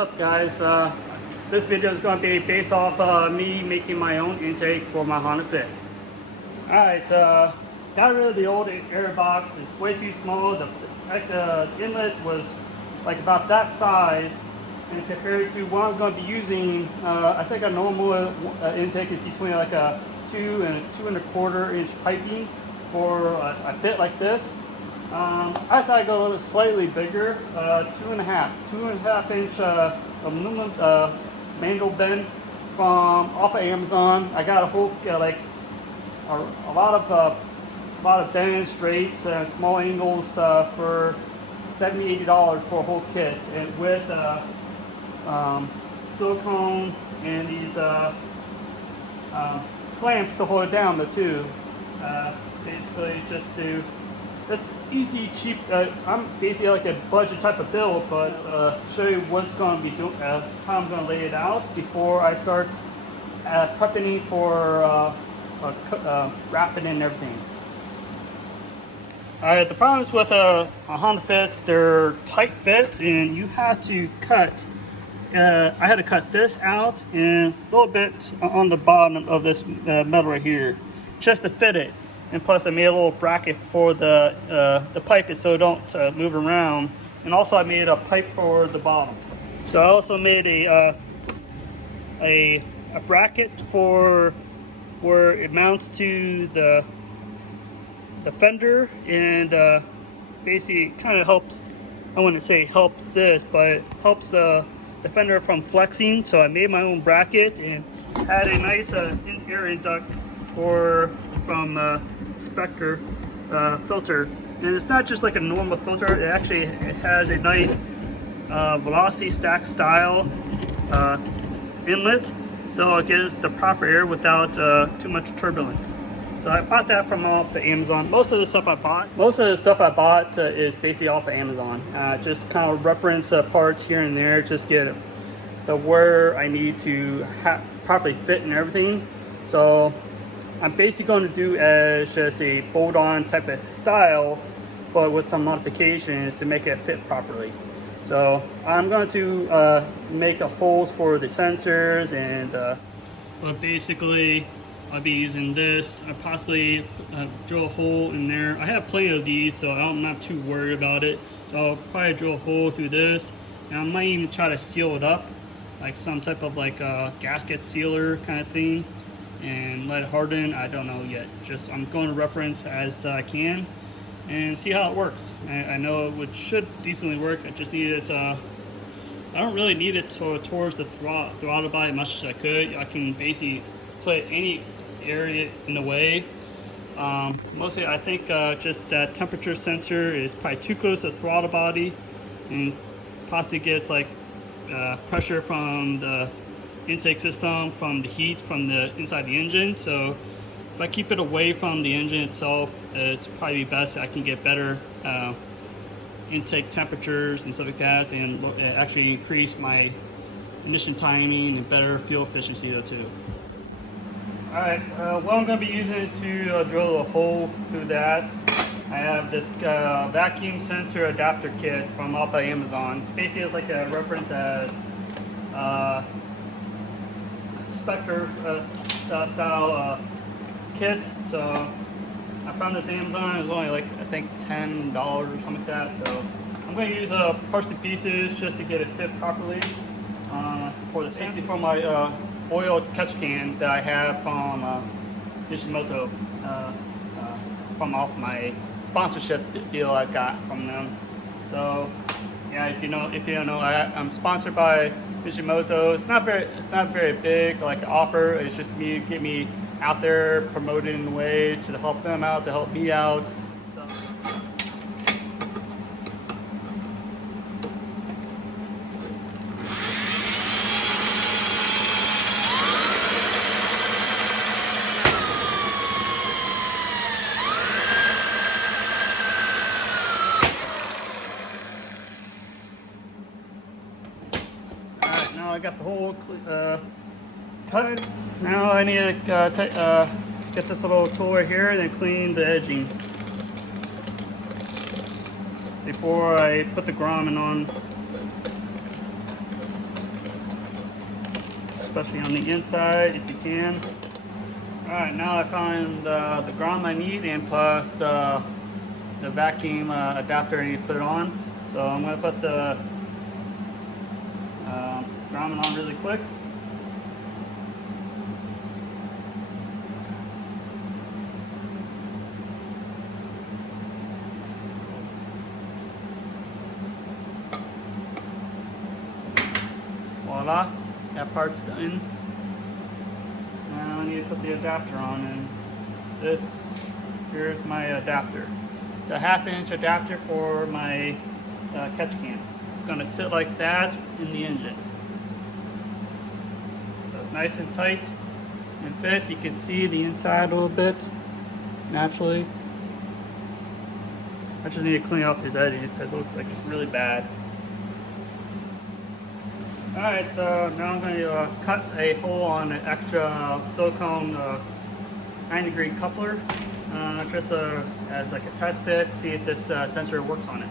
up, guys? This video is going to be based off me making my own intake for my Honda Fit. Alright, got rid of the old air box. It's way too small. The inlet was like about that size, and compared to what I'm going to be using, I think a normal intake is between like a 2 and a 2¼ inch piping for a fit like this. I decided to go a little slightly bigger, 2.5 inch aluminum manual bend from off of Amazon. I got a whole like a lot of bends, straights, small angles for $70–80 for a whole kit, and with silicone and these clamps to hold it down, the two. Basically, just to it's easy, cheap. I'm basically like a budget type of build, but show you what's going to be doing, how I'm going to lay it out before I start prepping for wrapping and everything. Alright, the problem is with a Honda Fit, they're tight fits, and you have to cut. I had to cut this out and a little bit on the bottom of this metal right here, just to fit it. And plus, I made a little bracket for the pipe so it don't move around. And also, I made a pipe for the bottom. So I also made a bracket for where it mounts to the fender, and basically kind of helps. I wouldn't say helps this, but it helps the fender from flexing. So I made my own bracket and had a nice air induct from Spectre filter, and it's not just like a normal filter. It has a nice velocity stack style inlet, so it gives the proper air without too much turbulence. So I bought that from off of Amazon. Most of the stuff I bought is basically off of Amazon. Just kind of reference parts here and there, just get where I need to properly fit and everything. So I'm basically going to do as just a bolt-on type of style, but with some modifications to make it fit properly. So I'm going to make the holes for the sensors, and but basically I'll be using this. I possibly drill a hole in there. I have plenty of these, so I'm not too worried about it. So I'll probably drill a hole through this, and I might even try to seal it up, like some type of like gasket sealer kind of thing, and let it harden. I don't know yet. Just I'm going to reference as I can and see how it works. I know it should decently work. I just need it. I don't really need it towards the throttle body as much as I could. I can basically put any area in the way. Mostly, I think just that temperature sensor is probably too close to the throttle body, and possibly gets like pressure from the intake system, from the heat from the inside the engine. So if I keep it away from the engine itself, it's probably best. I can get better intake temperatures and stuff like that, and actually increase my ignition timing and better fuel efficiency though too. Alright, what I'm going to be using to drill a hole through that, I have this vacuum sensor adapter kit from off of Amazon. Basically, it's like a reference as Spectre style kit. So I found this Amazon. It was only like I think $10 or something like that. So I'm going to use parts and pieces just to get it fit properly. For the safety for my oil catch can that I have from Nishimoto, from off my sponsorship deal I got from them. So yeah, if you don't know, I'm sponsored by Nishimoto. It's not very big like offer. It's just get me out there promoting in a way to help them out, to help me out. So. Now I got the hole cut. Now I need to get this little tool right here and then clean the edging before I put the grommet on. especially on the inside if you can. Alright, now I found the grommet I need and plus the vacuum adapter I need to put it on. So I'm going to put the grommet on really quick. Voila, that part's done. Now I need to put the adapter on, and here's my adapter. It's a 1/2 inch adapter for my catch can. It's going to sit like that in the engine. So it's nice and tight and fits. You can see the inside a little bit naturally. I just need to clean off these edges because it looks like it's really bad. Alright, so now I'm going to cut a hole on an extra silicone 9-degree coupler, just as like a test fit, see if this sensor works on it.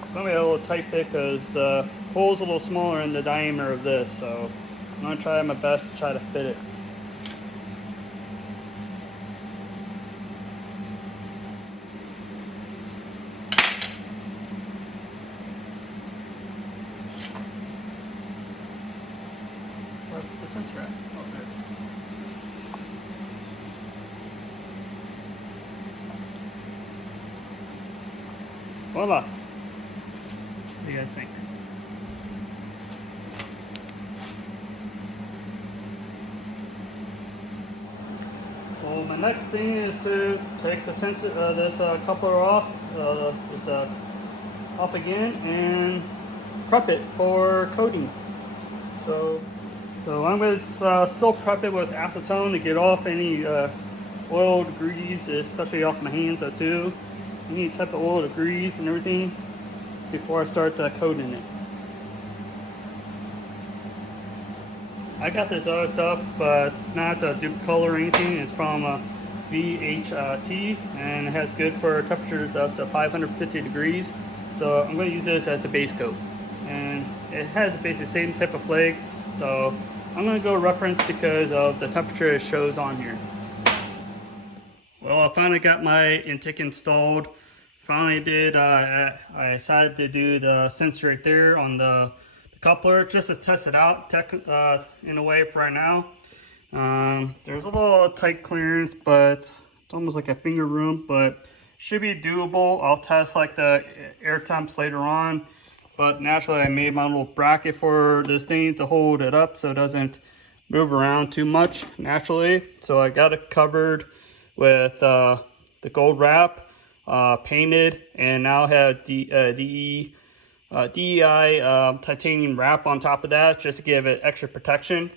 It's going to be a little tight fit because the hole's a little smaller in the diameter of this, so I'm going to try my best to try to fit it. Where's the sensor at? Oh, there it is. Voila! What do you guys think? Well, my next thing is to take the sensor, this coupler off, off again, and prep it for coating. So I'm going to still prep it with acetone to get off any oil degrees, especially off my hands too. Any type of oil degrees and everything before I start coating it. I got this other stuff, but it's not dupe color or anything. It's from VHT, and it has good for temperatures up to 550 degrees. So I'm going to use this as a base coat, and it has basically the same type of flake. So I'm going to go reference because of the temperature it shows on here. Well, I finally got my intake installed. Finally did. I decided to do the sensor right there on the coupler just to test it out in a way for right now. There's a little tight clearance, but it's almost like a finger room, but should be doable. I'll test like the air temps later on, but naturally I made my little bracket for this thing to hold it up so it doesn't move around too much naturally. So I got it covered with the gold wrap, painted, and now have DEI titanium wrap on top of that just to give it extra protection.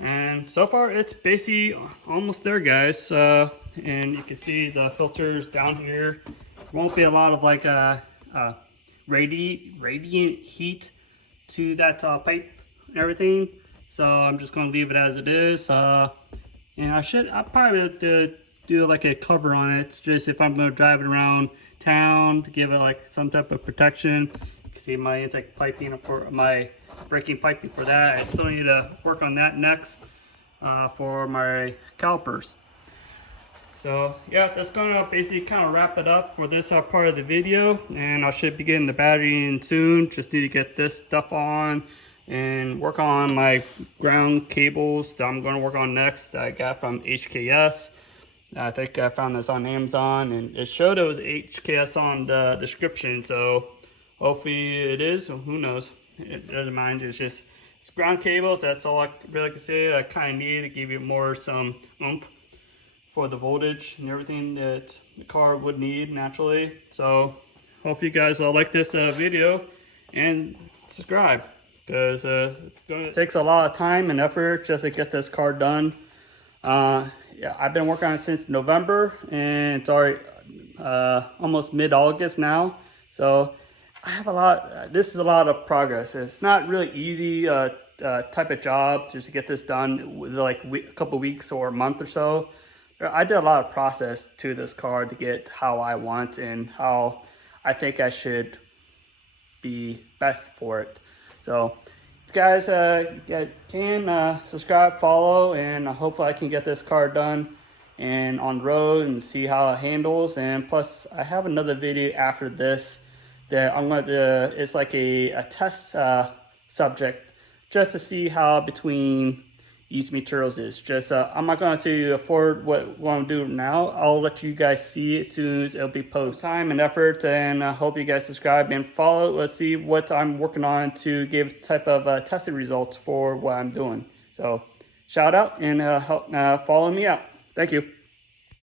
And so far it's basically almost there, guys. And you can see the filters down here. Won't be a lot of like radiant heat to that pipe and everything, so I'm just going to leave it as it is. And I'll probably do like a cover on it, just if I'm going to drive it around town to give it like some type of protection. You can see my intake piping for my braking piping for that. I still need to work on that next for my calipers. So yeah, that's going to basically kind of wrap it up for this part of the video, and I should be getting the battery in soon. Just need to get this stuff on and work on my ground cables that I'm going to work on next that I got from HKS. I think I found this on Amazon, and it showed it was HKS on the description, so hopefully it is. Who knows? It doesn't mind. It's just It's ground cables, that's all I really can say. I kind of need to give you more some oomph for the voltage and everything that the car would need naturally. So hope you guys like this video and subscribe, because it takes a lot of time and effort just to get this car done. Yeah, I've been working on it since November, and it's already almost mid-August now. So I have a lot. This is a lot of progress. It's not really easy type of job just to get this done with like a couple weeks or a month or so. I did a lot of process to this car to get how I want and how I think I should be best for it. So if you guys can subscribe, follow, and hopefully I can get this car done and on the road and see how it handles. And plus I have another video after this that I'm going to, it's like a test subject just to see how between each materials is. Just I'm not going to afford what I'm going to do now. I'll let you guys see it as soon as it'll be posted. Time and effort, and I hope you guys subscribe and follow. Let's see what I'm working on to give type of testing results for what I'm doing. So shout out and help follow me out. Thank you.